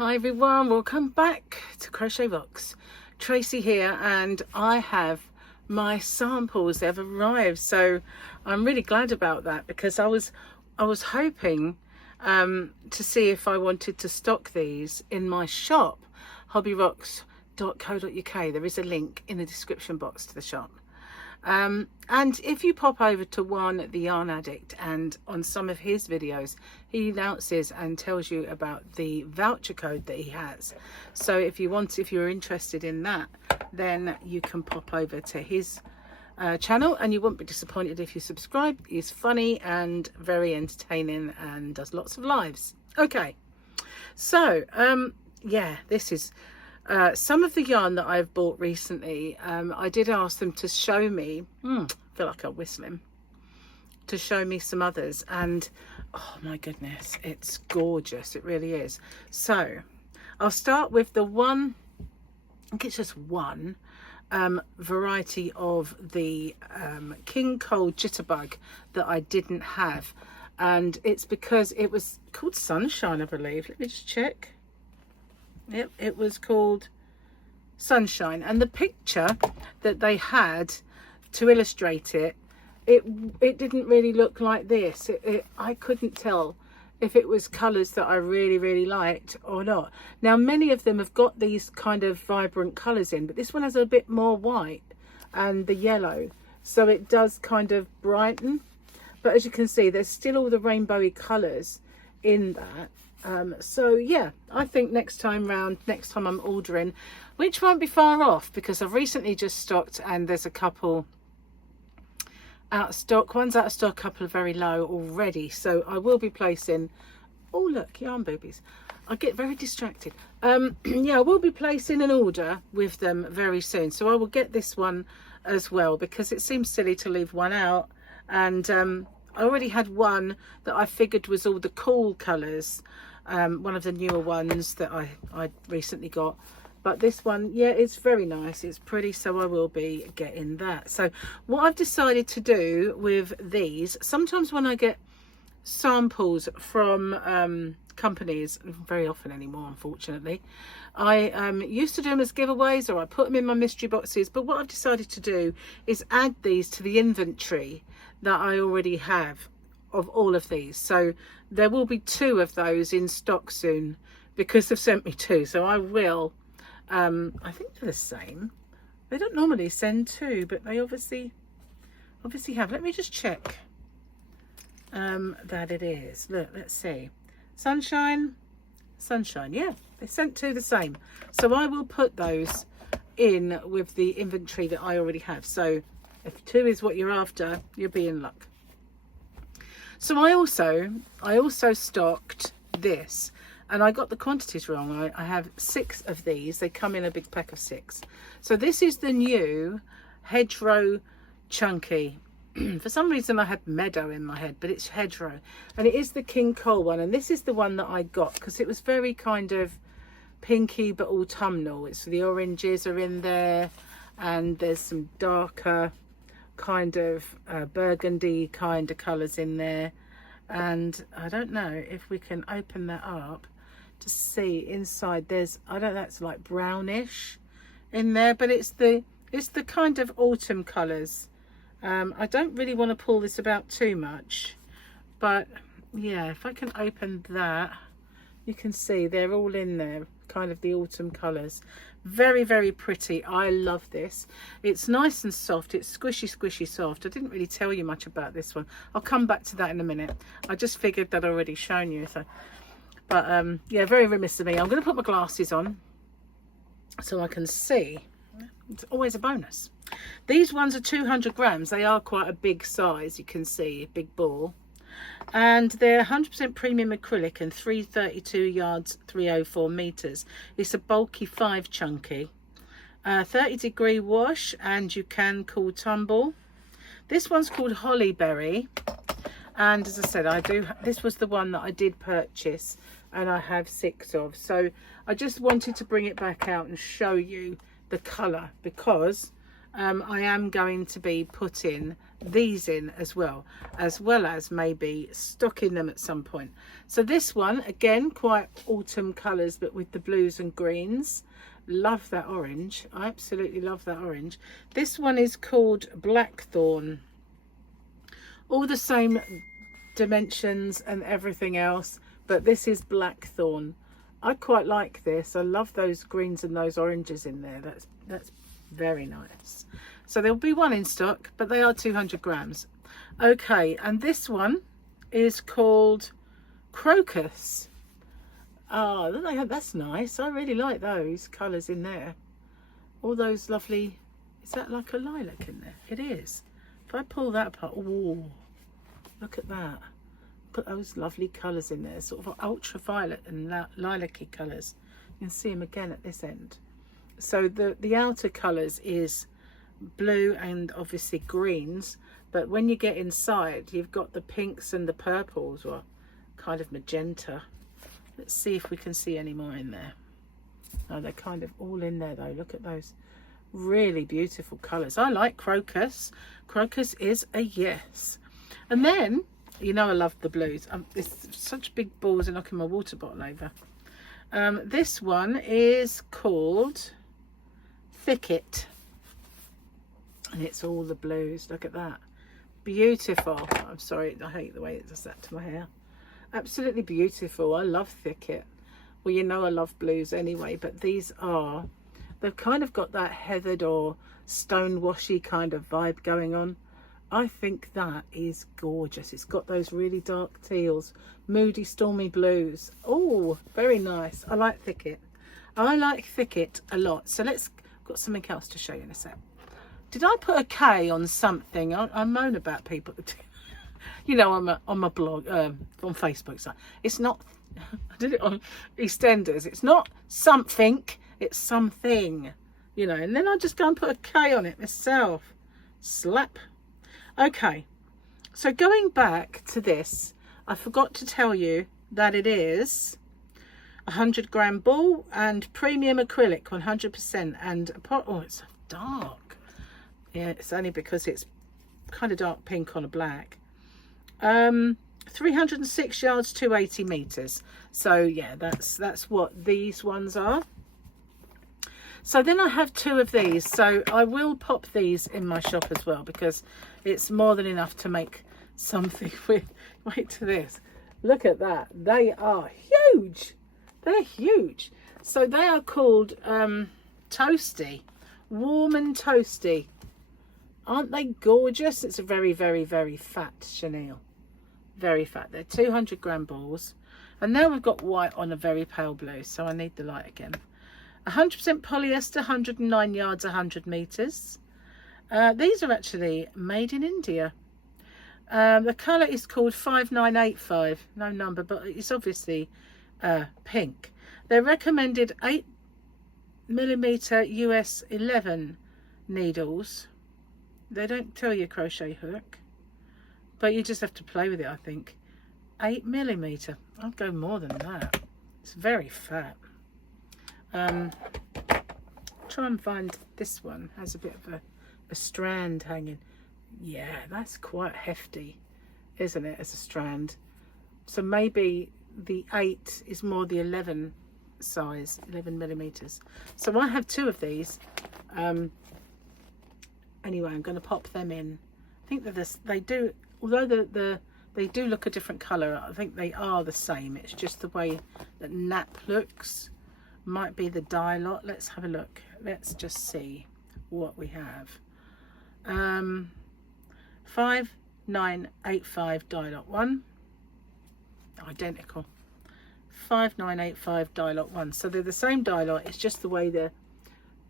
Hi everyone, welcome back to Crochet Box. Tracy here, and I have my samples. They've arrived, so I'm really glad about that because I was hoping to see if I wanted to stock these in my shop, hobbyrocks.co.uk. There is a link in the description box to the shop. And if you pop over to JUAN, the Yarn Addict, and on some of his videos he announces and tells you about the voucher code that he has. So if you're interested in that, then you can pop over to his channel, and you won't be disappointed if you subscribe. He's funny and very entertaining and does lots of lives. Okay, so yeah, this is some of the yarn that I've bought recently. I did ask them to show me, I feel like I'm whistling, to show me some others, and oh my goodness, it's gorgeous, it really is. So I'll start with the one, I think it's just one variety of the King Cole Jitterbug that I didn't have, and it's because it was called Sunshine, I believe. Let me just check. Yep, it was called Sunshine, and the picture that they had to illustrate it didn't really look like this. I couldn't tell if it was colours that I really liked or not. Now many of them have got these kind of vibrant colours in, but this one has a bit more white and the yellow, so it does kind of brighten, but as you can see there's still all the rainbowy colours in that. So yeah, I think next time I'm ordering, which won't be far off because I've recently just stocked and there's a couple out of stock. One's out of stock, a couple are very low already, so I will be placing, oh look, yarn boobies, I get very distracted. Yeah, I will be placing an order with them very soon, so I will get this one as well because it seems silly to leave one out, and I already had one that I figured was all the cool colours, one of the newer ones that I recently got, but this one, yeah, it's very nice, it's pretty, so I will be getting that. So what I've decided to do with these, sometimes when I get samples from companies, very often anymore unfortunately, I used to do them as giveaways, or I put them in my mystery boxes, but what I've decided to do is add these to the inventory that I already have of all of these. So there will be 2 of those in stock soon because they've sent me 2, so I will I think they're the same. They don't normally send 2, but they obviously have. Let me just check that it is. Look, let's see. Sunshine, yeah, they sent 2 the same, so I will put those in with the inventory that I already have. So if 2 is what you're after, you'll be in luck. So I also stocked this, and I got the quantities wrong. I have 6 of these. They come in a big pack of 6. So this is the new Hedgerow Chunky. For some reason I had Meadow in my head, but it's Hedgerow, and it is the King Cole one, and this is the one that I got because it was very kind of pinky but autumnal. It's the oranges are in there, and there's some darker kind of burgundy kind of colours in there, and I don't know if we can open that up to see inside. There's, I don't know, it's like brownish in there, but it's the kind of autumn colours. I don't really want to pull this about too much, but yeah, if I can open that, you can see they're all in there, kind of the autumn colours. Very pretty. I love this. It's nice and soft. It's squishy soft. I didn't really tell you much about this one. I'll come back to that in a minute. I just figured that I'd already shown you. So, but yeah, very remiss of me. I'm going to put my glasses on so I can see. It's always a bonus. These ones are 200 grams. They are quite a big size. You can see a big ball. And they're 100% premium acrylic and 332 yards, 304 meters. It's a bulky 5 chunky, 30-degree wash, and you can cool tumble. This one's called Hollyberry, and as I said, this was the one that I did purchase, and I have 6 of. So I just wanted to bring it back out and show you the color because I am going to be putting these in as well as maybe stocking them at some point. So this one, again, quite autumn colours, but with the blues and greens. Love that orange. I absolutely love that orange. This one is called Blackthorn. All the same dimensions and everything else, but this is Blackthorn. I quite like this. I love those greens and those oranges in there. That's very nice. So there'll be one in stock, but they are 200 grams. Okay, and this one is called Crocus. Oh, that's nice. I really like those colours in there. All those lovely, is that like a lilac in there? It is. If I pull that apart, oh, look at that. Put those lovely colours in there, sort of ultraviolet and lilac-y colours. You can see them again at this end. So the outer colours is blue and obviously greens, but when you get inside, you've got the pinks and the purples, or kind of magenta. Let's see if we can see any more in there. Oh, they're kind of all in there though. Look at those really beautiful colours. I like Crocus. Crocus is a yes. And then, you know I love the blues. It's such big balls and knocking my water bottle over. This one is called Thicket. And it's all the blues. Look at that. Beautiful. I'm sorry, I hate the way it does that to my hair. Absolutely beautiful. I love Thicket. Well, you know I love blues anyway, but these are, they've kind of got that heathered or stone washy kind of vibe going on. I think that is gorgeous. It's got those really dark teals, moody, stormy blues. Oh, very nice. I like Thicket. I like Thicket a lot. So got something else to show you in a sec. Did I put a K on something? I moan about people. You know, on my blog, on Facebook. So it's not, I did it on EastEnders. It's not something, it's something, you know. And then I just go and put a K on it myself. Slap. Okay, so going back to this, I forgot to tell you that it is 100 gram ball and premium acrylic 100%, and oh, it's dark. Yeah, it's only because it's kind of dark pink on a black. 306 yards, 280 meters. So yeah, that's what these ones are. So then I have two of these, so I will pop these in my shop as well, because it's more than enough to make something with. Wait to this, look at that, they are huge. They're huge. So they are called Toasty, warm and toasty. Aren't they gorgeous? It's a very, very, very fat chenille. Very fat. They're 200 gram balls. And now we've got white on a very pale blue, so I need the light again. 100% polyester, 109 yards, 100 meters. These are actually made in India. The colour is called 5985. No number, but it's obviously pink. They're recommended 8mm US 11 needles. They don't tell you crochet hook, but you just have to play with it, I think. 8mm. I'd go more than that. It's very fat. Try and find this one. Has a bit of a strand hanging. Yeah, that's quite hefty, isn't it, as a strand? So maybe the 8 is more the 11 size, 11mm. So I have two of these. Anyway, I'm going to pop them in. I think that they do, although they do look a different colour, I think they are the same. It's just the way that nap looks. Might be the dye lot. Let's have a look. Let's just see what we have. 5985 dye lot 1. Identical. 5985 dye lot 1. So they're the same dye lot. It's just the way they're...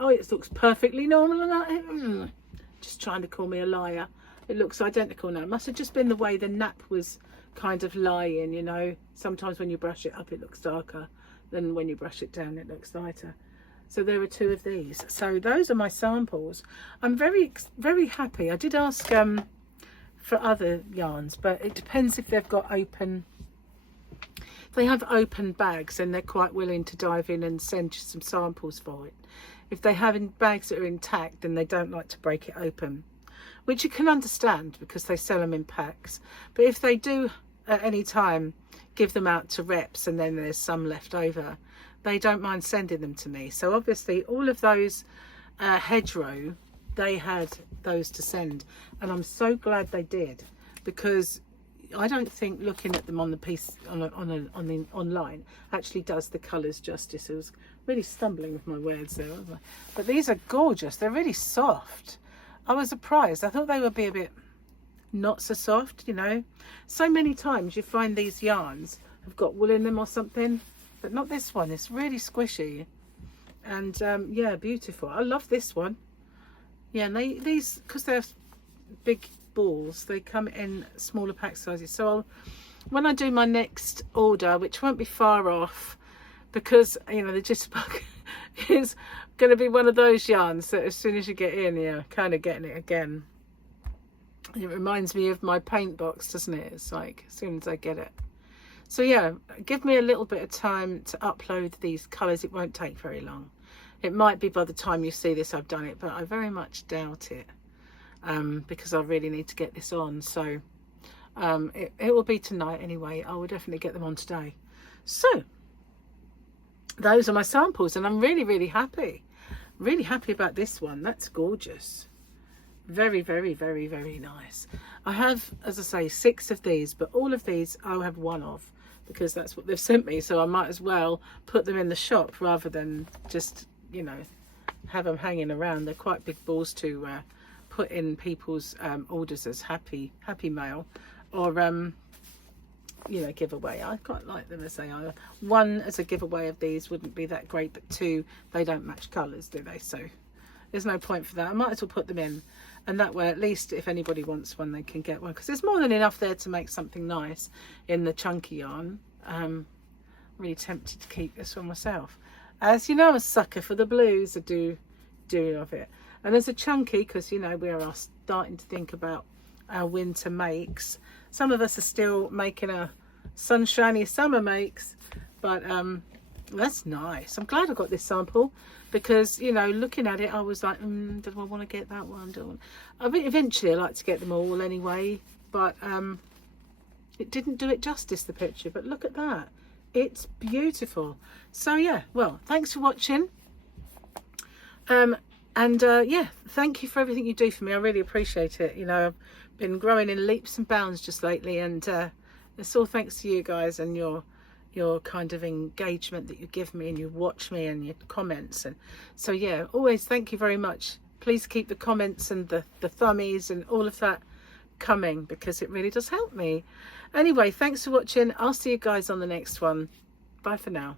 Oh, it looks perfectly normal. Just trying to call me a liar. It looks identical now. It must have just been the way the nap was kind of lying, you know. Sometimes when you brush it up, it looks darker. Then when you brush it down, it looks lighter. So there are two of these. So those are my samples. I'm very, very happy. I did ask for other yarns, but it depends if they've got open. they have open bags and they're quite willing to dive in and send you some samples for it. If they have bags that are intact, then they don't like to break it open, which you can understand because they sell them in packs. But if they do at any time give them out to reps and then there's some left over, they don't mind sending them to me. So obviously all of those hedgerow, they had those to send, and I'm so glad they did, because I don't think looking at them on the piece on the online actually does the colours justice. I was really stumbling with my words there, wasn't I? But these are gorgeous. They're really soft. I was surprised. I thought they would be a bit not so soft, you know. So many times you find these yarns have got wool in them or something, but not this one. It's really squishy, and yeah, beautiful. I love this one. Yeah, and these, because they're big balls, they come in smaller pack sizes. So when I do my next order, which won't be far off, because you know the jitterbug is going to be one of those yarns that as soon as you get in, you're kind of getting it again. It reminds me of my paint box, doesn't it? It's like as soon as I get it. So yeah, give me a little bit of time to upload these colours. It won't take very long. It might be by the time you see this I've done it, but I very much doubt it, because I really need to get this on. So it will be tonight anyway. I will definitely get them on today. So those are my samples, and I'm really happy about this one. That's gorgeous. Very nice. I have, as I say, 6 of these, but all of these I'll have one of, because that's what they've sent me. So I might as well put them in the shop rather than just, you know, have them hanging around. They're quite big balls to put in people's orders as happy mail, or you know, giveaway. I quite like them as they are. 1 as a giveaway of these wouldn't be that great, but 2, they don't match colours, do they? So there's no point for that. I might as well put them in, and that way at least if anybody wants one, they can get one, because there's more than enough there to make something nice in the chunky yarn. Really tempted to keep this one myself. As you know, I'm a sucker for the blues. I do love it. And as a chunky, because you know we are starting to think about our winter makes. Some of us are still making our sunshiny summer makes, but that's nice. I'm glad I got this sample, because you know, looking at it, I was like, do I want to get that one? I mean, eventually I like to get them all anyway, but it didn't do it justice, the picture. But look at that, it's beautiful. So yeah, well, thanks for watching, and yeah, thank you for everything you do for me. I really appreciate it. You know, I've been growing in leaps and bounds just lately, and it's all thanks to you guys and your kind of engagement that you give me, and you watch me, and your comments. And so yeah, always thank you very much. Please keep the comments and the thummies and all of that coming, because it really does help me. Anyway, thanks for watching. I'll see you guys on the next one. Bye for now.